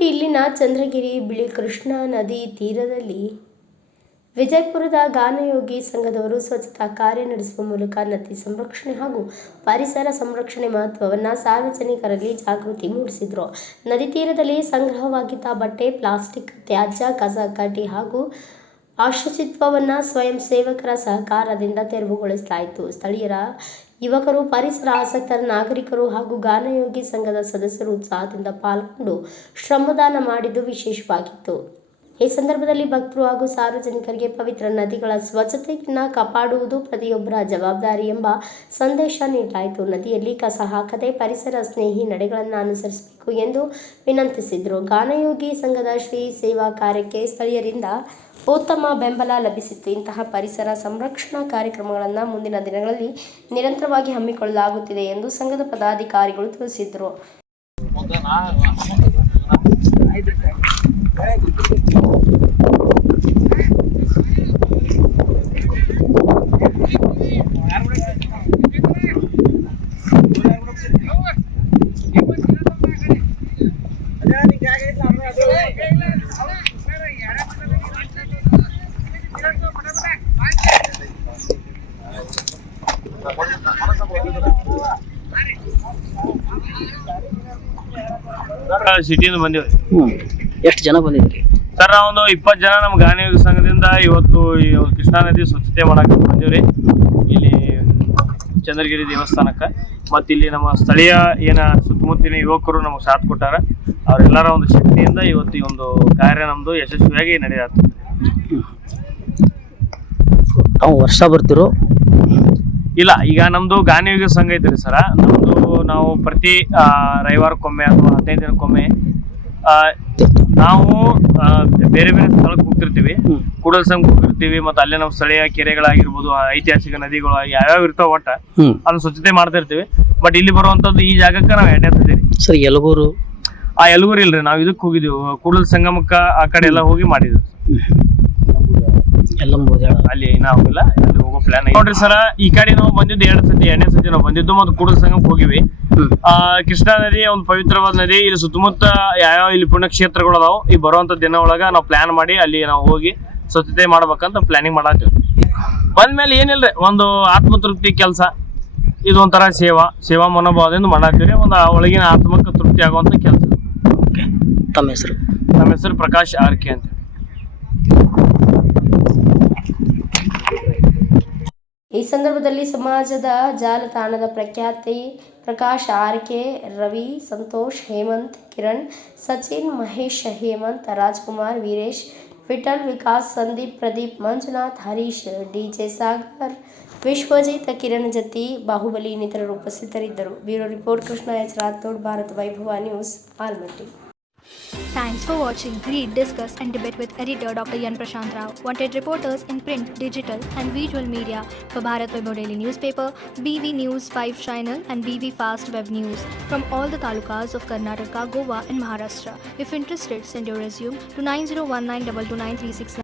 ಆಲ್ಮಟ್ಟಿ ಇಲ್ಲಿನ ಚಂದ್ರಗಿರಿ ಬಿಳಿ ಕೃಷ್ಣಾ ನದಿ ತೀರದಲ್ಲಿ ವಿಜಯಪುರದ ಗಾನಯೋಗಿ ಸಂಘದವರು ಸ್ವಚ್ಛತಾ ಕಾರ್ಯ ನಡೆಸುವ ಮೂಲಕ ನದಿ ಸಂರಕ್ಷಣೆ ಹಾಗೂ ಪರಿಸರ ಸಂರಕ್ಷಣೆ ಮಹತ್ವವನ್ನು ಸಾರ್ವಜನಿಕರಲ್ಲಿ ಜಾಗೃತಿ ಮೂಡಿಸಿದರು. ನದಿ ತೀರದಲ್ಲಿ ಸಂಗ್ರಹವಾಗಿದ್ದ ಬಟ್ಟೆ, ಪ್ಲಾಸ್ಟಿಕ್, ತ್ಯಾಜ್ಯ, ಕಸ ಕಡ್ಡಿ ಹಾಗೂ ಅಶುಚಿತ್ವವನ್ನು ಸ್ವಯಂ ಸೇವಕರ ಸಹಕಾರದಿಂದ ತೆರವುಗೊಳಿಸಲಾಯಿತು. ಸ್ಥಳೀಯರ ಯುವಕರು, ಪರಿಸರ ಆಸಕ್ತರ ನಾಗರಿಕರು ಹಾಗೂ ಗಾನಯೋಗಿ ಸಂಘದ ಸದಸ್ಯರು ಉತ್ಸಾಹದಿಂದ ಪಾಲ್ಗೊಂಡು ಶ್ರಮದಾನ ಮಾಡಿದ್ದು ವಿಶೇಷವಾಗಿತ್ತು. ಈ ಸಂದರ್ಭದಲ್ಲಿ ಭಕ್ತರು ಹಾಗೂ ಸಾರ್ವಜನಿಕರಿಗೆ ಪವಿತ್ರ ನದಿಗಳ ಸ್ವಚ್ಛತೆಯನ್ನು ಕಾಪಾಡುವುದು ಪ್ರತಿಯೊಬ್ಬರ ಜವಾಬ್ದಾರಿ ಎಂಬ ಸಂದೇಶ ನೀಡಲಾಯಿತು. ನದಿಯಲ್ಲಿ ಕಸ ಹಾಕದೆ ಪರಿಸರ ಸ್ನೇಹಿ ನಡೆಗಳನ್ನು ಅನುಸರಿಸಬೇಕು ಎಂದು ವಿನಂತಿಸಿದರು. ಗಾನಯೋಗಿ ಸಂಘದ ಶ್ರೀ ಸೇವಾ ಕಾರ್ಯಕ್ಕೆ ಸ್ಥಳೀಯರಿಂದ ಉತ್ತಮ ಬೆಂಬಲ ಲಭಿಸಿತ್ತು. ಇಂತಹ ಪರಿಸರ ಸಂರಕ್ಷಣಾ ಕಾರ್ಯಕ್ರಮಗಳನ್ನು ಮುಂದಿನ ದಿನಗಳಲ್ಲಿ ನಿರಂತರವಾಗಿ ಹಮ್ಮಿಕೊಳ್ಳಲಾಗುತ್ತಿದೆ ಎಂದು ಸಂಘದ ಪದಾಧಿಕಾರಿಗಳು ತಿಳಿಸಿದರು. ಸಿಟಿಯಿಂದ ಬಂದಿವಿ. ಎಷ್ಟು ಜನ ಬಂದಿದ್ರಿ ಸರ್? ನಾವೊಂದು 20 ಜನ ನಮ್ಮ ಗಾನಯೋಗಿ ಸಂಘದಿಂದ ಇವತ್ತು ಈ ಕೃಷ್ಣಾ ನದಿ ಸ್ವಚ್ಛತೆ ಮಾಡಕ್ಕೆ ಬಂದಿವ್ರಿ. ಇಲ್ಲಿ ಚಂದ್ರಗಿರಿ ದೇವಸ್ಥಾನಕ್ಕೆ ಮತ್ತು ಇಲ್ಲಿ ನಮ್ಮ ಸ್ಥಳೀಯ ಏನ ಸುತ್ತಮುತ್ತಲಿನ ಯುವಕರು ನಮಗೆ ಸಾಥ್ ಕೊಟ್ಟಾರ. ಅವರೆಲ್ಲರ ಒಂದು ಶಕ್ತಿಯಿಂದ ಇವತ್ತು ಈ ಒಂದು ಕಾರ್ಯ ನಮ್ಮದು ಯಶಸ್ವಿಯಾಗಿ ನಡೆಯತ್ತೆ. ನಾವು ವರ್ಷ ಬರ್ತಿರೋ ಇಲ್ಲ, ಈಗ ನಮ್ಮದು ಗಾನಯೋಗಿ ಸಂಘ ಐತ್ರಿ ಸರ. ನಮ್ಮದು ನಾವು ಪ್ರತಿ ರವಿವಾರಕ್ಕೊಮ್ಮೆ ಅಥವಾ 15 ದಿನಕ್ಕೊಮ್ಮೆ ನಾವು ಬೇರೆ ಬೇರೆ ಸ್ಥಳಕ್ಕೆ ಹೋಗ್ತಿರ್ತೀವಿ. ಕೂಡಲ ಸಂಘ ಹೋಗಿರ್ತೀವಿ ಮತ್ತು ಅಲ್ಲೇ ನಮ್ಮ ಸ್ಥಳೀಯ ಕೆರೆಗಳಾಗಿರ್ಬೋದು, ಐತಿಹಾಸಿಕ ನದಿಗಳು ಯಾವ್ಯಾವ ಇರ್ತಾವ ಒಟ್ಟ ಅದನ್ನ ಸ್ವಚ್ಛತೆ ಮಾಡ್ತಾ ಇರ್ತೀವಿ. ಬಟ್ ಇಲ್ಲಿ ಬರುವಂತದ್ದು ಈ ಜಾಗಕ್ಕೆ ನಾವು 2ನೇ ಸತಿ ಸರ್. ಯಲಗೂರು ಯಲಗೂರು ಇಲ್ರಿ, ನಾವು ಇದಕ್ಕೆ ಹೋಗಿದ್ವಿ, ಕೂಡಲ ಸಂಗಮಕ್ಕ ಆ ಕಡೆ ಎಲ್ಲ ಹೋಗಿ ಮಾಡಿದ್ವಿ. ಅಲ್ಲಿ ಇನ್ನ ಹೋಗಿಲ್ಲ, ಅಲ್ಲಿ ಹೋಗೋ ಪ್ಲಾನ್ ನೋಡ್ರಿ ಸರ. ಈ ಕಡೆ ನಾವು ಬಂದಿದ್ದು 2 ಸತಿ, 2ನೇ ಸತಿ ನಾವು ಬಂದಿದ್ದು ಮತ್ತು ಕೂಡಲ ಸಂಗಮಕ್ಕೆ ಹೋಗಿವಿ. ಕೃಷ್ಣಾ ನದಿ ಒಂದು ಪವಿತ್ರವಾದ ನದಿ. ಇಲ್ಲಿ ಸುತ್ತಮುತ್ತ ಯಾವ ಇಲ್ಲಿ ಪುಣ್ಯಕ್ಷೇತ್ರಗಳು ಅದಾವು. ಈ ಬರುವಂತ ದಿನ ಒಳಗ ನಾವು ಪ್ಲಾನ್ ಮಾಡಿ ಅಲ್ಲಿ ನಾವು ಹೋಗಿ ಸ್ವಚ್ಛತೆ ಮಾಡ್ಬೇಕಂತ ಪ್ಲಾನಿಂಗ್ ಮಾಡತ್ತೀವಿ. ಬಂದ್ಮೇಲೆ ಏನಿಲ್ರಿ, ಒಂದು ಆತ್ಮತೃಪ್ತಿ ಕೆಲಸ, ಇದು ಒಂಥರ ಸೇವಾ ಮನೋಭಾವದಿಂದ ಮಾಡತ್ತೀವಿ. ಒಂದು ಒಳಗಿನ ಆತ್ಮಕ್ಕೆ ತೃಪ್ತಿ ಆಗುವಂತ ಕೆಲಸ. ತಮ್ಮ ಹೆಸರು? ನಮ್ಮ ಹೆಸರು ಪ್ರಕಾಶ್ ಆರ್ಕೆ ಅಂತ. ಈ ಸಂದರ್ಭದಲ್ಲಿ ಸಮಾಜದ ಜಾಲತಾಣದ ಪ್ರಖ್ಯಾತಿ ಪ್ರಕಾಶ್ ಆರ್ಕೆ, ರವಿ, ಸಂತೋಷ್, ಹೇಮಂತ್, ಕಿರಣ್, ಸಚಿನ್, ಮಹೇಶ್, ಹೇಮಂತ್, ರಾಜ್ಕುಮಾರ್, ವೀರೇಶ್, ವಿಠಲ್, ವಿಕಾಸ್, ಸಂದೀಪ್, ಪ್ರದೀಪ್, ಮಂಜುನಾಥ್, ಹರೀಶ್, ಡಿಜೆ ಸಾಗರ್, ವಿಶ್ವಜಿತ್, ಕಿರಣ್ ಜತ್ತಿ, ಬಾಹುಬಲಿ ಇನ್ನಿತರರು ಉಪಸ್ಥಿತರಿದ್ದರು. Bureau report Krishna H Rathod, Bharat Vaibhav news, Almatti. Thanks for watching. Read, discuss and debate with editor Dr. Yan Prashant Rao. Wanted reporters in print, digital and visual media for Bharat Vaibhav Daily Newspaper, BV News 5 Channel and BV Fast Web News from all the talukas of Karnataka, Goa and Maharashtra. If interested, send your resume to 9019229369.